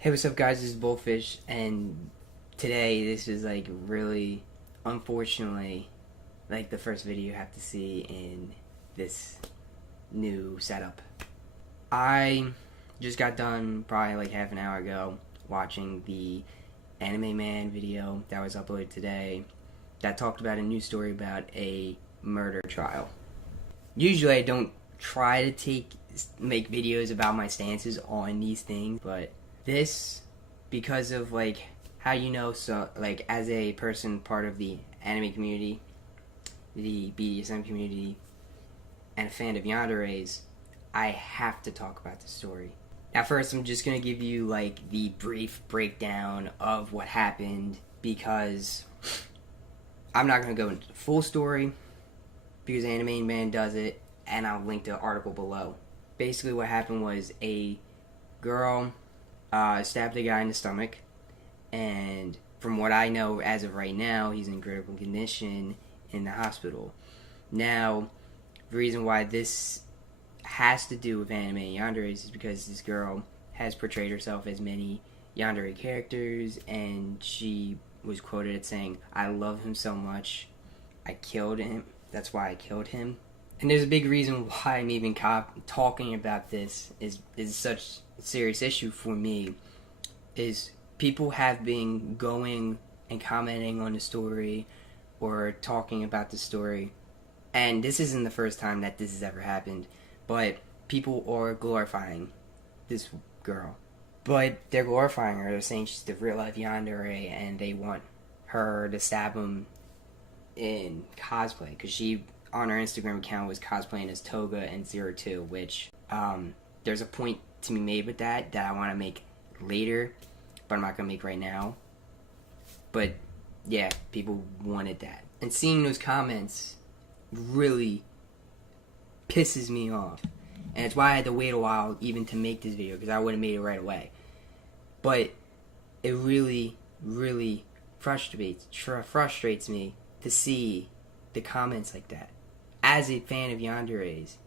Hey, what's up, guys? This is Bullfish, and today this is really, unfortunately, the first video you have to see in this new setup. I just got done probably half an hour ago watching the Animeman video that was uploaded today that talked about a news story about a murder trial. Usually, I don't try to make videos about my stances on these things, but this, because of so as a person part of the anime community, the BDSM community, and a fan of yandere's, I have to talk about the story. Now, first, I'm just gonna give you the brief breakdown of what happened, because I'm not gonna go into the full story because Animeman does it, and I'll link the article below. Basically, what happened was a girl stabbed a guy in the stomach, and from what I know as of right now, he's in critical condition in the hospital. Now, the reason why this has to do with anime yandere's is because this girl has portrayed herself as many yandere characters, and she was quoted as saying, "I love him so much, I killed him. That's why I killed him." And there's a big reason why I'm even talking about this is such a serious issue for me, is people have been going and commenting on the story or talking about the story, and this isn't the first time that this has ever happened, but people are glorifying this girl. But they're glorifying her. They're saying she's the real life yandere, and they want her to stab him in cosplay, because she, on her Instagram account, was cosplaying as Toga and 02, which there's a point to be made with that I want to make later, but I'm not going to make right now. But yeah, people wanted that. And seeing those comments really pisses me off. And it's why I had to wait a while even to make this video, because I would have made it right away. But it really, really frustrates me to see the comments like that. As a fan of yandere's,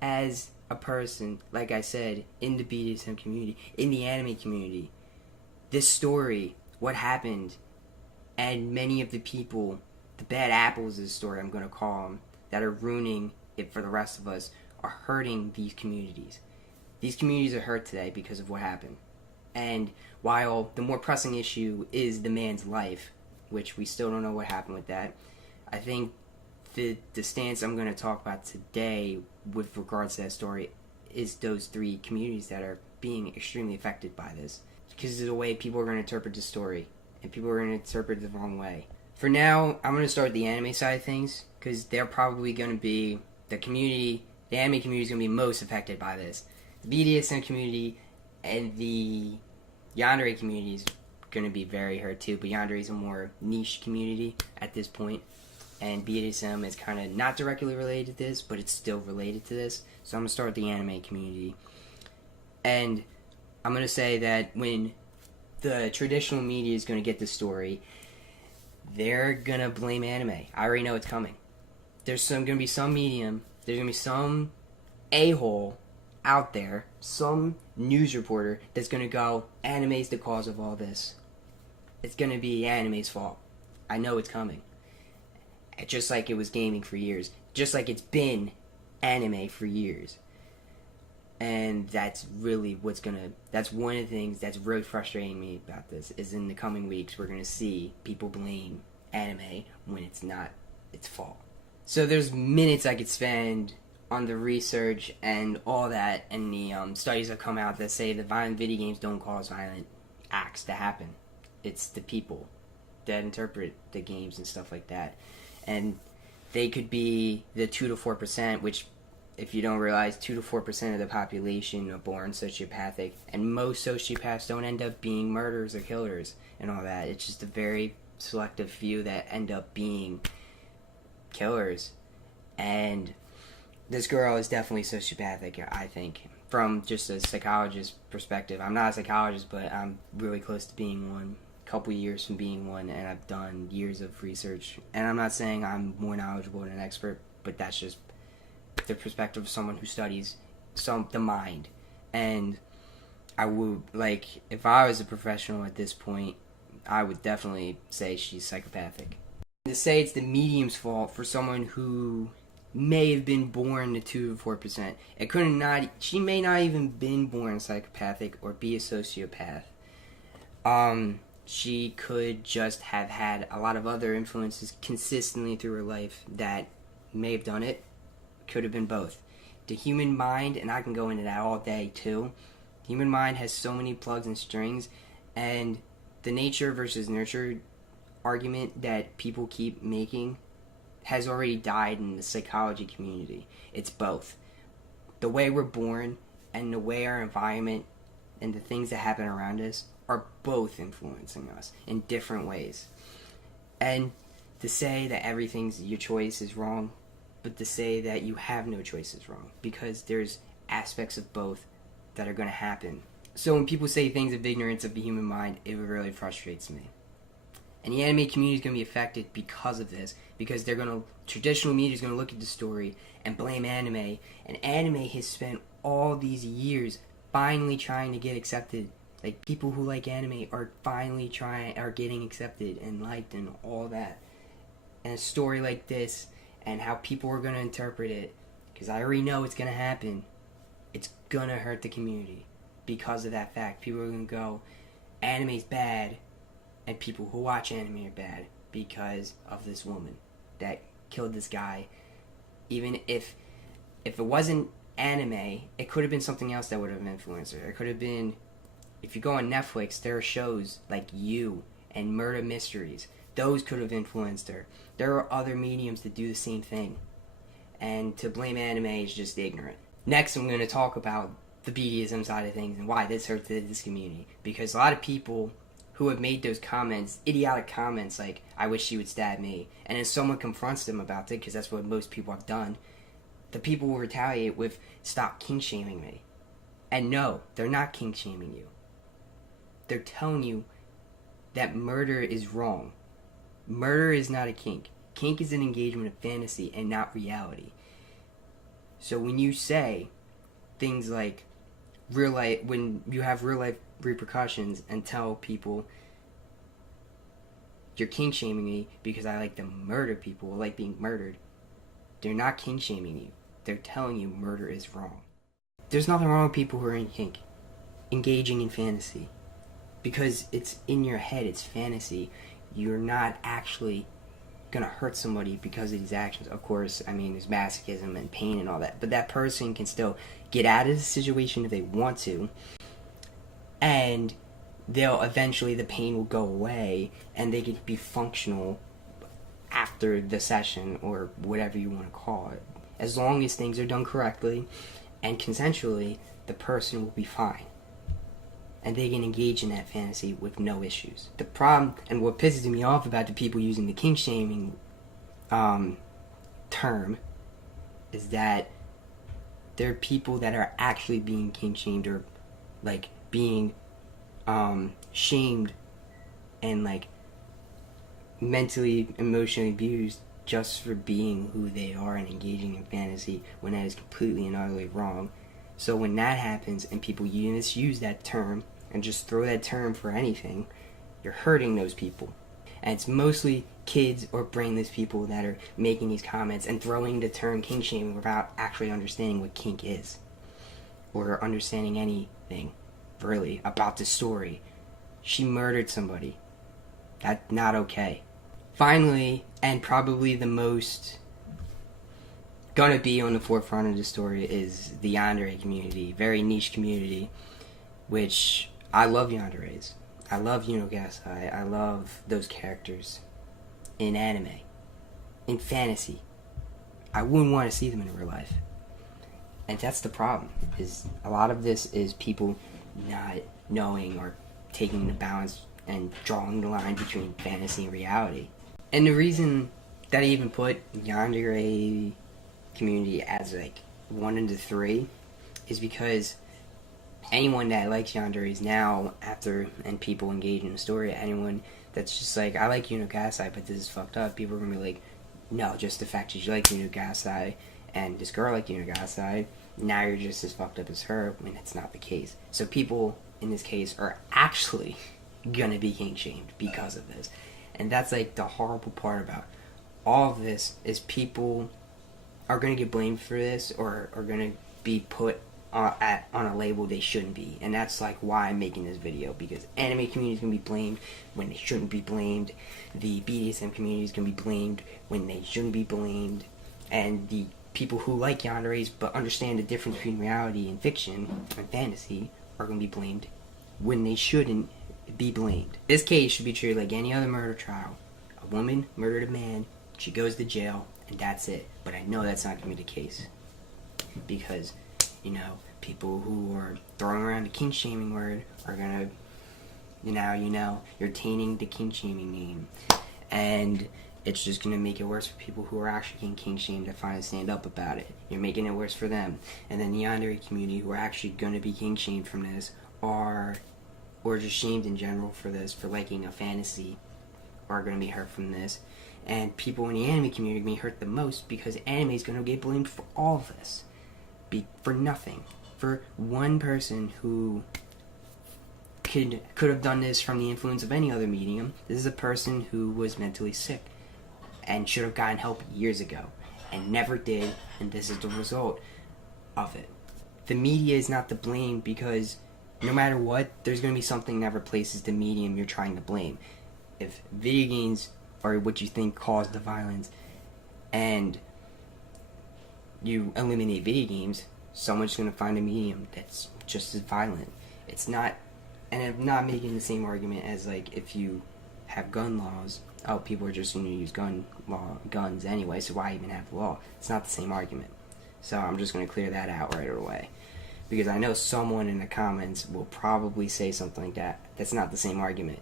as a person, like I said, in the BDSM community, in the anime community, this story, what happened, and many of the people, the bad apples of the story, I'm going to call them, that are ruining it for the rest of us, are hurting these communities. These communities are hurt today because of what happened. And while the more pressing issue is the man's life, which we still don't know what happened with that, I think the stance I'm going to talk about today with regards to that story is those three communities that are being extremely affected by this. Because of the way people are going to interpret the story, and people are going to interpret it the wrong way. For now, I'm going to start with the anime side of things, because they're probably going to be the anime community is going to be most affected by this. The BDSM community and the yandere community is going to be very hurt too, but yandere is a more niche community at this point, and BDSM is kind of not directly related to this, but it's still related to this. So I'm going to start with the anime community. And I'm going to say that when the traditional media is going to get the story, they're going to blame anime. I already know it's coming. There's going to be some medium, there's going to be some a-hole out there, some news reporter that's going to go, anime's the cause of all this. It's going to be anime's fault. I know it's coming. Just like it was gaming for years. Just like it's been anime for years. And that's really that's one of the things that's really frustrating me about this, is in the coming weeks we're going to see people blame anime when it's not its fault. So there's minutes I could spend on the research and all that, and the studies that come out that say that violent video games don't cause violent acts to happen. It's the people that interpret the games and stuff like that. And they could be the 2 to 4%, which, if you don't realize, 2 to 4% of the population are born sociopathic, and most sociopaths don't end up being murderers or killers and all that. It's just a very selective few that end up being killers. And this girl is definitely sociopathic, I think, from just a psychologist perspective. I'm not a psychologist, but I'm really close to being one. Couple years from being one, and I've done years of research. And I'm not saying I'm more knowledgeable than an expert, but that's just the perspective of someone who studies the mind. And I would, like, if I was a professional at this point, I would definitely say she's psychopathic. To say it's the medium's fault for someone who may have been born to 2 to 4%. It couldn't not. She may not even been born psychopathic or be a sociopath. She could just have had a lot of other influences consistently through her life that may have done it. Could have been both. The human mind, and I can go into that all day too. The human mind has so many plugs and strings, and the nature versus nurture argument that people keep making has already died in the psychology community. It's both. The way we're born and the way our environment and the things that happen around us are both influencing us in different ways. And to say that everything's your choice is wrong, but to say that you have no choice is wrong, because there's aspects of both that are going to happen. So when people say things of ignorance of the human mind, it really frustrates me. And the anime community is going to be affected because of this, because traditional media is going to look at the story and blame anime, and anime has spent all these years finally trying to get accepted. Like, people who like anime are getting accepted and liked and all that. And a story like this, and how people are going to interpret it, because I already know it's going to happen, it's going to hurt the community because of that fact. People are going to go, anime's bad, and people who watch anime are bad because of this woman that killed this guy. Even if it wasn't anime, it could have been something else that would have influenced her. It could have been, if you go on Netflix, there are shows like You and Murder Mysteries. Those could have influenced her. There are other mediums that do the same thing. And to blame anime is just ignorant. Next, I'm going to talk about the BDSM side of things and why this hurts this community. Because a lot of people who have made those comments, idiotic comments like, I wish she would stab me, and then someone confronts them about it, because that's what most people have done, the people will retaliate with, stop kink-shaming me. And no, they're not kink-shaming you. They're telling you that murder is wrong. Murder is not a kink. Kink is an engagement of fantasy and not reality. So when you say things like real life, when you have real life repercussions and tell people you're kink shaming me because I like to murder people, or like being murdered, they're not kink shaming you. They're telling you murder is wrong. There's nothing wrong with people who are in kink, engaging in fantasy, because it's in your head, it's fantasy. You're not actually gonna hurt somebody because of these actions. Of course, I mean, there's masochism and pain and all that, but that person can still get out of the situation if they want to, and eventually the pain will go away and they can be functional after the session, or whatever you want to call it. As long as things are done correctly and consensually, the person will be fine, and they can engage in that fantasy with no issues. The problem, and what pisses me off about the people using the kink shaming term, is that there are people that are actually being kink shamed, or like being shamed and like mentally, emotionally abused just for being who they are and engaging in fantasy, when that is completely and utterly wrong. So when that happens and people misuse that term and just throw that term for anything, you're hurting those people. And it's mostly kids or brainless people that are making these comments and throwing the term kink shaming without actually understanding what kink is, or understanding anything really about the story. She murdered somebody. That's not okay. Finally, and probably the most gonna be on the forefront of the story, is the yandere community, very niche community, which I love yanderes. I love Yunogasai. I love those characters in anime, in fantasy. I wouldn't want to see them in real life. And that's the problem, is a lot of this is people not knowing or taking the balance and drawing the line between fantasy and reality. And the reason that I even put yandere community as like 1 into 3 is because anyone that likes yanderes now, and people engage in the story, anyone that's just like, I like Yunogasai, but this is fucked up, people are gonna be like, no, just the fact that you like Yunogasai and this girl like Yunogasai, now you're just as fucked up as her, when it's not the case. So people in this case are actually gonna be kink shamed because of this. And that's like the horrible part about all of this, is people are gonna get blamed for this, or are gonna be put on a label they shouldn't be. And that's like why I'm making this video, because anime community is gonna be blamed when they shouldn't be blamed. The BDSM community is gonna be blamed when they shouldn't be blamed. And the people who like yanderes but understand the difference between reality and fiction and fantasy are going to be blamed when they shouldn't be blamed. This case should be treated like any other murder trial. A woman murdered a man, she goes to jail, and that's it. But I know that's not going to be the case, because, you know, people who are throwing around the kink shaming word are going to, you're tainting the kink shaming name. And it's just going to make it worse for people who are actually getting kink shamed to finally stand up about it. You're making it worse for them. And then the yandere community, who are actually going to be kink shamed from this, or just shamed in general for this, for liking a fantasy, are going to be hurt from this. And people in the anime community are going to be hurt the most, because anime is going to get blamed for all of this. For nothing. For one person who could have done this from the influence of any other medium. This is a person who was mentally sick and should have gotten help years ago and never did, and this is the result of it. The media is not to blame, because no matter what, there's going to be something that replaces the medium you're trying to blame. If video games are what you think caused the violence, and you eliminate video games, someone's going to find a medium that's just as violent. It's not, and I'm not making the same argument as, like, if you have gun laws, oh, people are just going to use guns anyway, so why even have the law? It's not the same argument. So I'm just going to clear that out right away, because I know someone in the comments will probably say something like that. That's not the same argument.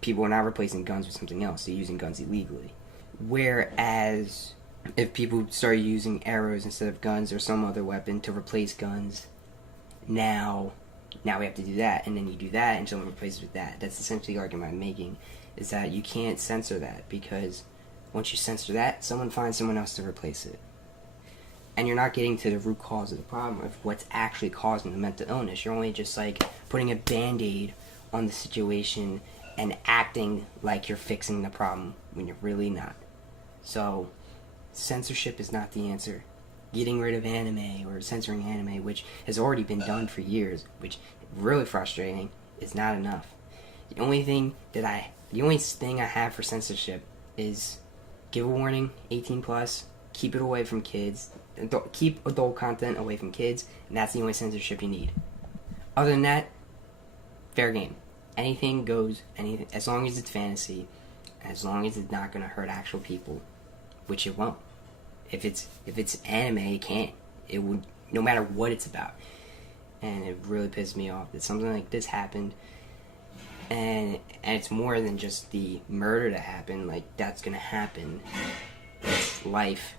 People are not replacing guns with something else. They're using guns illegally. Whereas if people start using arrows instead of guns, or some other weapon to replace guns, now we have to do that, and then you do that and someone replaces with that. That's essentially the argument I'm making, is that you can't censor that, because once you censor that, someone finds someone else to replace it. And you're not getting to the root cause of the problem of what's actually causing the mental illness. You're only just like putting a band-aid on the situation and acting like you're fixing the problem when you're really not. So censorship is not the answer. Getting rid of anime or censoring anime, which has already been done for years, which is really frustrating, is not enough. The only thing I have for censorship is give a warning, 18 plus, keep it away from kids, keep adult content away from kids, and that's the only censorship you need. Other than that, fair game. Anything goes, as long as it's fantasy, as long as it's not going to hurt actual people, which it won't. If it's anime, it can't. It would, no matter what it's about. And it really pissed me off that something like this happened. And it's more than just the murder that happened. Like, that's gonna happen. It's life.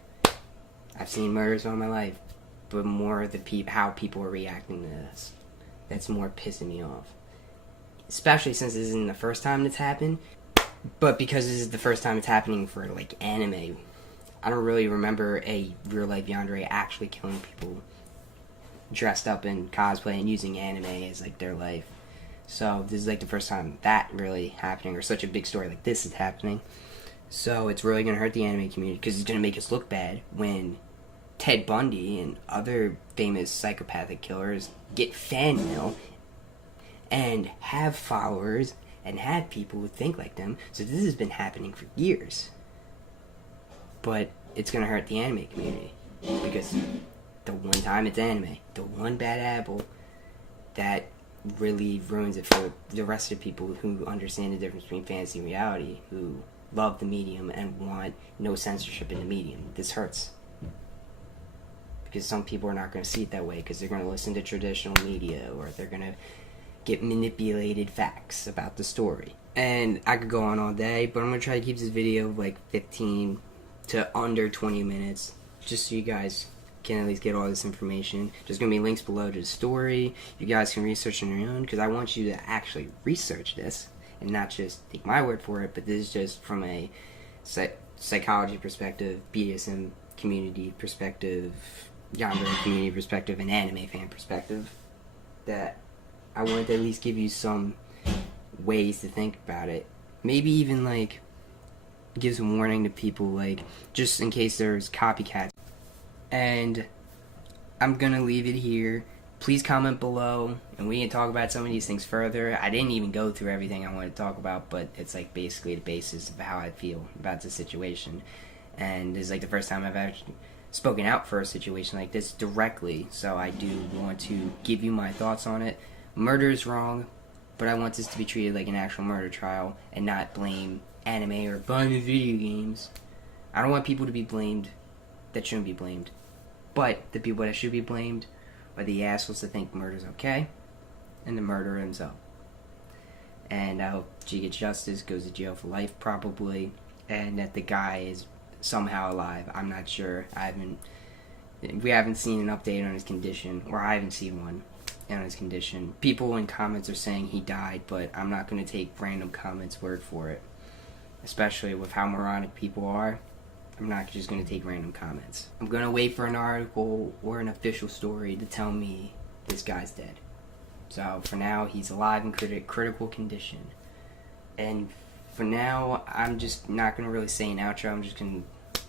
I've seen murders all my life, but more how people are reacting to this. That's more pissing me off. Especially since this isn't the first time it's happened. But because this is the first time it's happening for, like, anime, I don't really remember a real-life yandere actually killing people dressed up in cosplay and using anime as, like, their life. So this is, like, the first time that really happening, or such a big story like this is happening. So it's really going to hurt the anime community, because it's going to make us look bad when Ted Bundy and other famous psychopathic killers get fan mail and have followers and have people who think like them. So this has been happening for years. But it's going to hurt the anime community, because the one time it's anime, the one bad apple, that really ruins it for the rest of the people who understand the difference between fantasy and reality, who love the medium and want no censorship in the medium. This hurts, because some people are not going to see it that way, because they're going to listen to traditional media, or they're going to get manipulated facts about the story. And I could go on all day, but I'm going to try to keep this video like 15 to under 20 minutes, just so you guys can at least get all this information. There's going to be links below to the story. You guys can research on your own, because I want you to actually research this and not just take my word for it, but this is just from a psychology perspective, BDSM community perspective, yandere community perspective, an anime fan perspective, that I wanted to at least give you some ways to think about it. Maybe even like give some warning to people, like just in case there's copycats. And I'm gonna leave it here. Please comment below, and we can talk about some of these things further. I didn't even go through everything I wanted to talk about, but it's like basically the basis of how I feel about the situation. And this is like the first time I've actually spoken out for a situation like this directly, so I do want to give you my thoughts on it. Murder is wrong, but I want this to be treated like an actual murder trial and not blame anime or violent video games. I don't want people to be blamed that shouldn't be blamed. But the people that should be blamed are the assholes that think murder's okay, and the murderer himself. And I hope she gets justice, goes to jail for life probably, and that the guy is somehow alive. I'm not sure. We haven't seen an update on his condition, or I haven't seen one on his condition. People in comments are saying he died, but I'm not going to take random comments word for it. Especially with how moronic people are. I'm not just going to take random comments. I'm going to wait for an article or an official story to tell me this guy's dead. So for now, he's alive in critical condition. And for now, I'm just not going to really say an outro. I'm just going to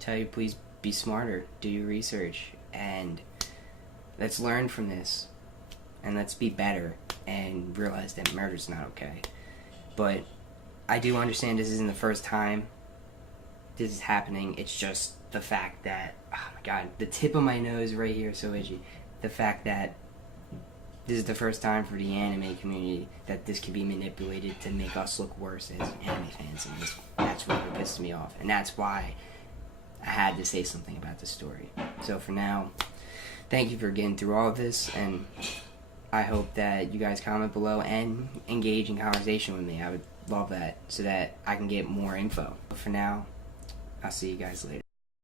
tell you, please be smarter. Do your research. And let's learn from this. And let's be better. And realize that murder's not okay. But I do understand this isn't the first time this is happening. It's just the fact that, oh my god, the tip of my nose right here is so itchy. The fact that this is the first time for the anime community that this can be manipulated to make us look worse as anime fans, and that's what really pisses me off. And that's why I had to say something about this story. So for now, thank you for getting through all of this, and I hope that you guys comment below and engage in conversation with me. I would love that so that I can get more info. But for now, I'll see you guys later.